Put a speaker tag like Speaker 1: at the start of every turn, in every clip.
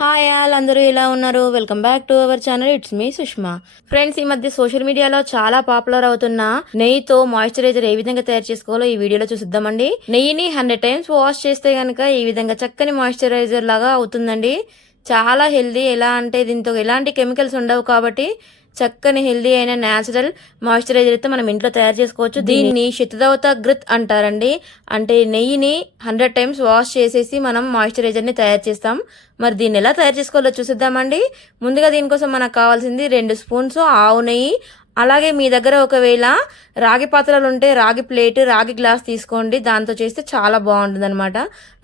Speaker 1: Hi all అందరూ ఎలా ఉన్నారు? Welcome back to our channel. It's me Sushma. Friends ఈ మధ్య సోషల్ మీడియాలో చాలా పాపులర్ అవుతున్న నెయ్యితో మాయిశ్చరైజర్ ఏ విధంగా తయారు చేసుకోవాలో ఈ వీడియోలో చూసిద్దామండి. నెయ్యిని హండ్రెడ్ టైమ్స్ వాష్ చేస్తే గనక ఈ విధంగా చక్కని మాయిశ్చరైజర్ లాగా అవుతుందండి. చాలా హెల్దీ. ఎలా అంటే దీంతో ఎలాంటి కెమికల్స్ ఉండవు కాబట్టి చక్కని హెల్దీ అయిన న్యాచురల్ మాయిశ్చరైజర్ అయితే మనం ఇంట్లో తయారు చేసుకోవచ్చు. దీన్ని శతదవత గృత్ అంటారండి. అంటే నెయ్యిని హండ్రెడ్ టైమ్స్ వాష్ చేసేసి మనం మాయిశ్చరైజర్ని తయారు చేస్తాం. మరి దీన్ని ఎలా తయారు చేసుకోవాలో చూసిద్దామండి. ముందుగా దీనికోసం మనకు కావాల్సింది రెండు స్పూన్స్ ఆవు నెయ్యి. అలాగే మీ దగ్గర ఒకవేళ రాగి పాత్రలు ఉంటే రాగి ప్లేట్ రాగి గ్లాస్ తీసుకోండి. దాంతో చేస్తే చాలా బాగుంటుంది అనమాట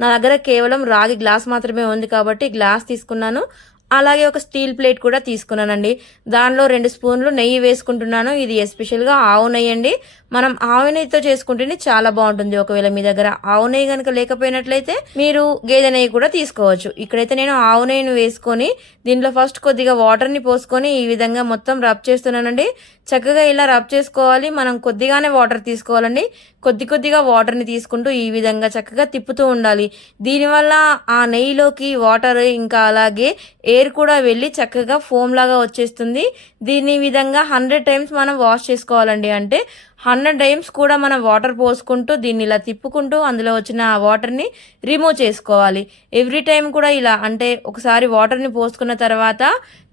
Speaker 1: నా దగ్గర కేవలం రాగి గ్లాస్ మాత్రమే ఉంది కాబట్టి గ్లాస్ తీసుకున్నాను. అలాగే ఒక స్టీల్ ప్లేట్ కూడా తీసుకున్నానండి. దానిలో రెండు స్పూన్లు నెయ్యి వేసుకుంటున్నాను. ఇది ఎస్పెషల్గా ఆవు నెయ్యి అండి. మనం ఆవు నెయ్యితో చేసుకుంటేనే చాలా బాగుంటుంది. ఒకవేళ మీ దగ్గర ఆవు నెయ్యి కనుక లేకపోయినట్లయితే మీరు గేదె నెయ్యి కూడా తీసుకోవచ్చు. ఇక్కడైతే నేను ఆవు నెయ్యిని వేసుకొని దీంట్లో ఫస్ట్ కొద్దిగా వాటర్ని పోసుకొని ఈ విధంగా మొత్తం రబ్ చేస్తున్నానండి. చక్కగా ఇలా రబ్ చేసుకోవాలి. మనం కొద్దిగానే వాటర్ తీసుకోవాలండి. కొద్ది కొద్దిగా వాటర్ని తీసుకుంటూ ఈ విధంగా చక్కగా తిప్పుతూ ఉండాలి. దీనివల్ల ఆ నెయ్యిలోకి వాటర్ ఇంకా అలాగే ఎయిర్ కూడా వెళ్ళి చక్కగా ఫోమ్ లాగా వచ్చేస్తుంది. దీని విధంగా హండ్రెడ్ టైమ్స్ మనం వాష్ చేసుకోవాలండి. అంటే హండ్రెడ్ టైమ్స్ కూడా మనం వాటర్ పోసుకుంటూ దీన్ని ఇలా తిప్పుకుంటూ అందులో వచ్చిన ఆ వాటర్ని రిమూవ్ చేసుకోవాలి. ఎవ్రీ టైం కూడా ఇలా అంటే ఒకసారి వాటర్ని పోసుకున్న తర్వాత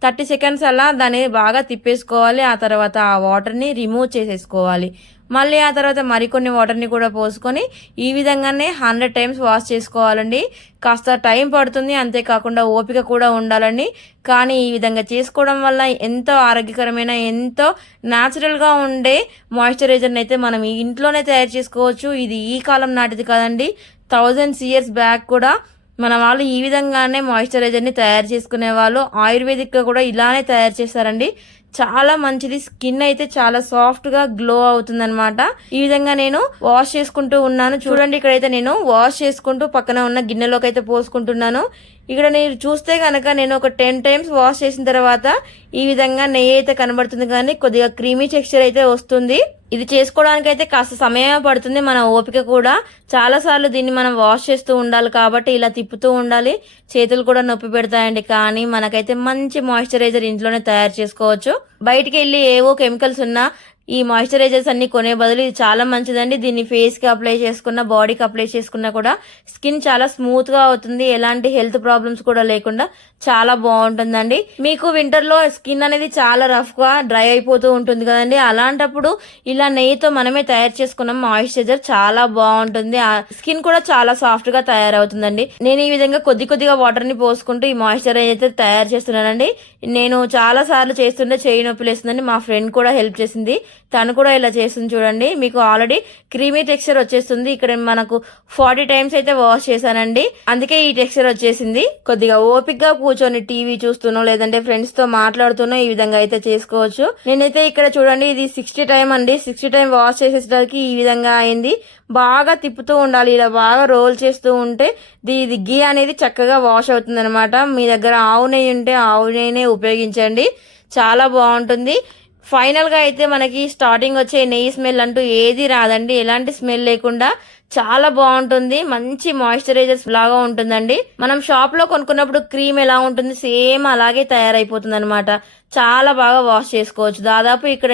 Speaker 1: థర్టీ సెకండ్స్ అలా దాన్ని బాగా తిప్పేసుకోవాలి. ఆ తర్వాత ఆ వాటర్ని రిమూవ్ చేసేసుకోవాలి. మళ్ళీ ఆ తర్వాత మరికొన్ని వాటర్ని కూడా పోసుకొని ఈ విధంగానే హండ్రెడ్ టైమ్స్ వాష్ చేసుకోవాలండి. కాస్త టైం పడుతుంది అంతేకాకుండా ఓపిక కూడా ఉండాలండి. కానీ ఈ విధంగా చేసుకోవడం వల్ల ఎంతో ఆరోగ్యకరమైన ఎంతో న్యాచురల్గా ఉండే మాయిశ్చరైజర్ని అయితే మనం ఇంట్లోనే తయారు చేసుకోవచ్చు. ఇది ఈ కాలం నాటిది కాదండి. థౌజండ్స్ ఇయర్స్ బ్యాక్ కూడా మన వాళ్ళు ఈ విధంగానే మాయిశ్చరైజర్ని తయారు చేసుకునే వాళ్ళు. ఆయుర్వేదిక్గా కూడా ఇలానే తయారు చేస్తారండి. చాలా మంచిది. స్కిన్ అయితే చాలా సాఫ్ట్గా గ్లో అవుతుందనమాట ఈ విధంగా నేను వాష్ చేసుకుంటూ ఉన్నాను. చూడండి ఇక్కడైతే నేను వాష్ చేసుకుంటూ పక్కన ఉన్న గిన్నెలోకి అయితే పోసుకుంటున్నాను. ఇక్కడ నేను చూస్తే కనుక నేను ఒక టెన్ టైమ్స్ వాష్ చేసిన తర్వాత ఈ విధంగా నెయ్యి అయితే కనబడుతుంది కానీ కొద్దిగా క్రీమీ టెక్స్చర్ అయితే వస్తుంది. ఇది చేసుకోవడానికి అయితే కాస్త సమయం పడుతుంది. మన ఓపిక కూడా చాలా సార్లు దీన్ని మనం వాష్ చేస్తూ ఉండాలి కాబట్టి ఇలా తిప్పుతూ ఉండాలి. చేతులు కూడా నొప్పి పెడతాయండి కానీ మనకైతే మంచి మాయిశ్చరైజర్ ఇంట్లోనే తయారు చేసుకోవచ్చు. బయటికి వెళ్ళి ఏవో కెమికల్స్ ఉన్నా ఈ మాయిశ్చరైజర్స్ అన్ని కొనే బదులు ఇది చాలా మంచిదండి. దీన్ని ఫేస్కి అప్లై చేసుకున్న బాడీకి అప్లై చేసుకున్నా కూడా స్కిన్ చాలా స్మూత్గా అవుతుంది. ఎలాంటి హెల్త్ ప్రాబ్లమ్స్ కూడా లేకుండా చాలా బాగుంటుందండి. మీకు వింటర్లో స్కిన్ అనేది చాలా రఫ్గా డ్రై అయిపోతూ ఉంటుంది కదండి. అలాంటప్పుడు ఇలా నెయ్యితో మనమే తయారు చేసుకున్న మాయిశ్చరైజర్ చాలా బాగుంటుంది. ఆ స్కిన్ కూడా చాలా సాఫ్ట్గా తయారవుతుందండి. నేను ఈ విధంగా కొద్ది కొద్దిగా వాటర్ని పోసుకుంటూ ఈ మాయిశ్చరైజర్ తయారు చేస్తున్నానండి. నేను చాలా సార్లు చేస్తుంటే చేయి నొప్పి లేస్తుందండి మా ఫ్రెండ్ కూడా హెల్ప్ చేసింది. తను కూడా ఇలా చేస్తుంది చూడండి. మీకు ఆల్రెడీ క్రీమీ టెక్స్చర్ వచ్చేస్తుంది. ఇక్కడ మనకు ఫార్టీ టైమ్స్ అయితే వాష్ చేశానండి. అందుకే ఈ టెక్స్చర్ వచ్చేసింది. కొద్దిగా ఓపిక్గా కూర్చొని టీవీ చూస్తూనో లేదంటే ఫ్రెండ్స్తో మాట్లాడుతున్నా ఈ విధంగా అయితే చేసుకోవచ్చు. నేనైతే ఇక్కడ చూడండి ఇది సిక్స్టీ టైం అండి. సిక్స్టీ టైం వాష్ చేసేసరికి ఈ విధంగా అయింది. బాగా తిప్పుతూ ఉండాలి. ఇలా బాగా రోల్ చేస్తూ ఉంటే ఇది గీ అనేది చక్కగా వాష్ అవుతుంది అనమాట మీ దగ్గర ఆవు నెయ్యి ఉంటే ఆవు నెయ్యినే ఉపయోగించండి. చాలా బాగుంటుంది. ఫైనల్గా అయితే మనకి స్టార్టింగ్ వచ్చే నెయ్యి స్మెల్ అంటూ ఏది రాదండి. ఎలాంటి స్మెల్ లేకుండా చాలా బాగుంటుంది. మంచి మాయిశ్చరైజర్స్ లాగా ఉంటుందండి. మనం షాప్లో కొనుక్కున్నప్పుడు క్రీమ్ ఎలా ఉంటుంది? సేమ్ అలాగే తయారైపోతుంది అనమాట చాలా బాగా వాష్ చేసుకోవచ్చు. దాదాపు ఇక్కడ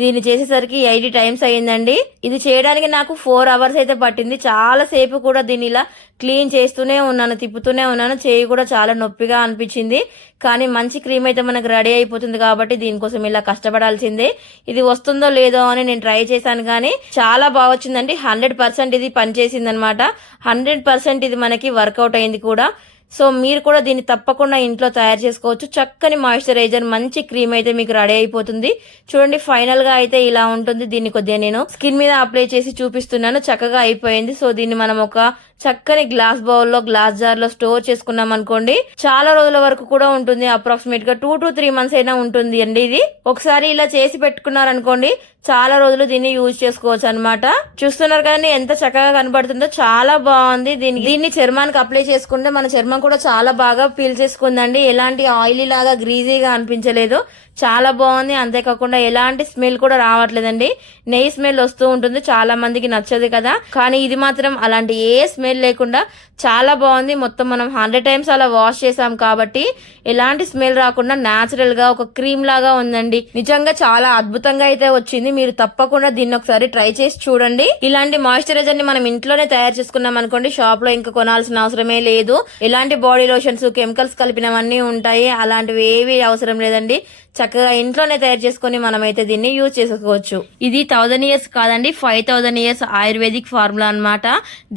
Speaker 1: దీన్ని చేసేసరికి ఎయిటీ టైమ్స్ అయ్యిందండి. ఇది చేయడానికి నాకు ఫోర్ అవర్స్ అయితే పట్టింది. చాలా సేపు కూడా దీన్ని ఇలా క్లీన్ చేస్తూనే ఉన్నాను తిప్పుతూనే ఉన్నాను. చేయి కూడా చాలా నొప్పిగా అనిపించింది. కానీ మంచి క్రీమ్ అయితే మనకు రెడీ అయిపోతుంది కాబట్టి దీనికోసం ఇలా కష్టపడాల్సిందే. ఇది వస్తుందో లేదో అని నేను ట్రై చేశాను కానీ చాలా బాగా వచ్చిందండి. హండ్రెడ్ పర్సెంట్ ఇది పనిచేసింది అనమాట హండ్రెడ్ పర్సెంట్ ఇది మనకి వర్కౌట్ అయింది కూడా. సో మీరు కూడా దీన్ని తప్పకుండా ఇంట్లో తయారు చేసుకోవచ్చు. చక్కని మాయిశ్చరైజర్ మంచి క్రీమ్ అయితే మీకు రెడీ అయిపోతుంది. చూడండి ఫైనల్గా అయితే ఇలా ఉంటుంది. దీన్ని కొద్దిగా నేను స్కిన్ మీద అప్లై చేసి చూపిస్తున్నాను. చక్కగా అయిపోయింది. సో దీన్ని మనం ఒక చక్కని గ్లాస్ బౌల్లో గ్లాస్ జార్లో స్టోర్ చేసుకున్నాం అనుకోండి చాలా రోజుల వరకు కూడా ఉంటుంది అప్రాక్సిమేట్గా టూ టు త్రీ మంత్స్ అయినా ఉంటుంది అండి ఇది. ఒకసారి ఇలా చేసి పెట్టుకున్నారనుకోండి చాలా రోజులు దీన్ని యూజ్ చేసుకోవచ్చు అనమాట చూస్తున్నారు కదండి ఎంత చక్కగా కనబడుతుందో చాలా బాగుంది దీన్ని దీన్ని చర్మానికి అప్లై చేసుకుంటే మన చర్మం కూడా చాలా బాగా పీల్ చేసుకుందండి. ఎలాంటి ఆయిలీ లాగా గ్రీజీగా అనిపించలేదు. చాలా బాగుంది. అంతేకాకుండా ఎలాంటి స్మెల్ కూడా రావట్లేదండి. నెయ్యి స్మెల్ వస్తూ ఉంటుంది. చాలా మందికి నచ్చదు కదా. కానీ ఇది మాత్రం అలాంటి ఏ స్మెల్ లేకుండా చాలా బాగుంది. మొత్తం మనం హండ్రెడ్ టైమ్స్ అలా వాష్ చేసాం కాబట్టి ఎలాంటి స్మెల్ రాకుండా న్యాచురల్గా ఒక క్రీమ్ లాగా ఉందండి. నిజంగా చాలా అద్భుతంగా అయితే వచ్చింది. మీరు తప్పకుండా దీన్ని ఒకసారి ట్రై చేసి చూడండి. ఇలాంటి మాయిశ్చరైజర్ని మనం ఇంట్లోనే తయారు చేసుకున్నాం అనుకోండి షాప్లో ఇంకా కొనాల్సిన అవసరమే లేదు. ఎలాంటి బాడీ లోషన్స్ కెమికల్స్ కలిపినవన్నీ ఉంటాయి. అలాంటివి ఏవి అవసరం లేదండి. చక్కగా ఇంట్లోనే తయారు చేసుకొని మనమైతే దీన్ని యూజ్ చేసుకోవచ్చు. ఇది థౌజండ్ ఇయర్స్ కాదండి five thousand years Ayurvedic formula అన్నమాట.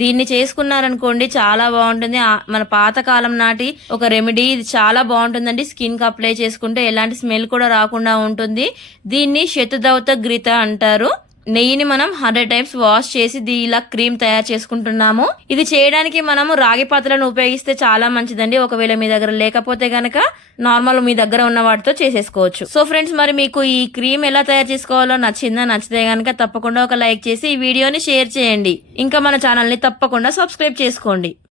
Speaker 1: దీన్ని చేసుకున్నారనుకోండి చాలా బాగుంటుంది. మన పాతకాలం నాటి ఒక రెమెడీ ఇది చాలా బాగుంటుందండి. స్కిన్కి అప్లై చేసుకుంటే ఎలాంటి స్మెల్ కూడా రాకుండా ఉంటుంది. దీన్ని శతుదౌత గ్రిత అంటారు. నెయ్యిని మనం హండ్రెడ్ టైమ్స్ వాష్ చేసి ఇలా క్రీమ్ తయారు చేసుకుంటున్నాము. ఇది చేయడానికి మనము రాగి పాత్రలను ఉపయోగిస్తే చాలా మంచిదండి. ఒకవేళ మీ దగ్గర లేకపోతే గనక నార్మల్ మీ దగ్గర ఉన్న వాటితో చేసేసుకోవచ్చు. సో ఫ్రెండ్స్ మరి మీకు ఈ క్రీమ్ ఎలా తయారు చేసుకోవాలో నచ్చిందా? నచ్చితే గనక తప్పకుండా ఒక లైక్ చేసి ఈ వీడియోని షేర్ చేయండి. ఇంకా మన ఛానల్ని తప్పకుండా సబ్స్క్రైబ్ చేసుకోండి.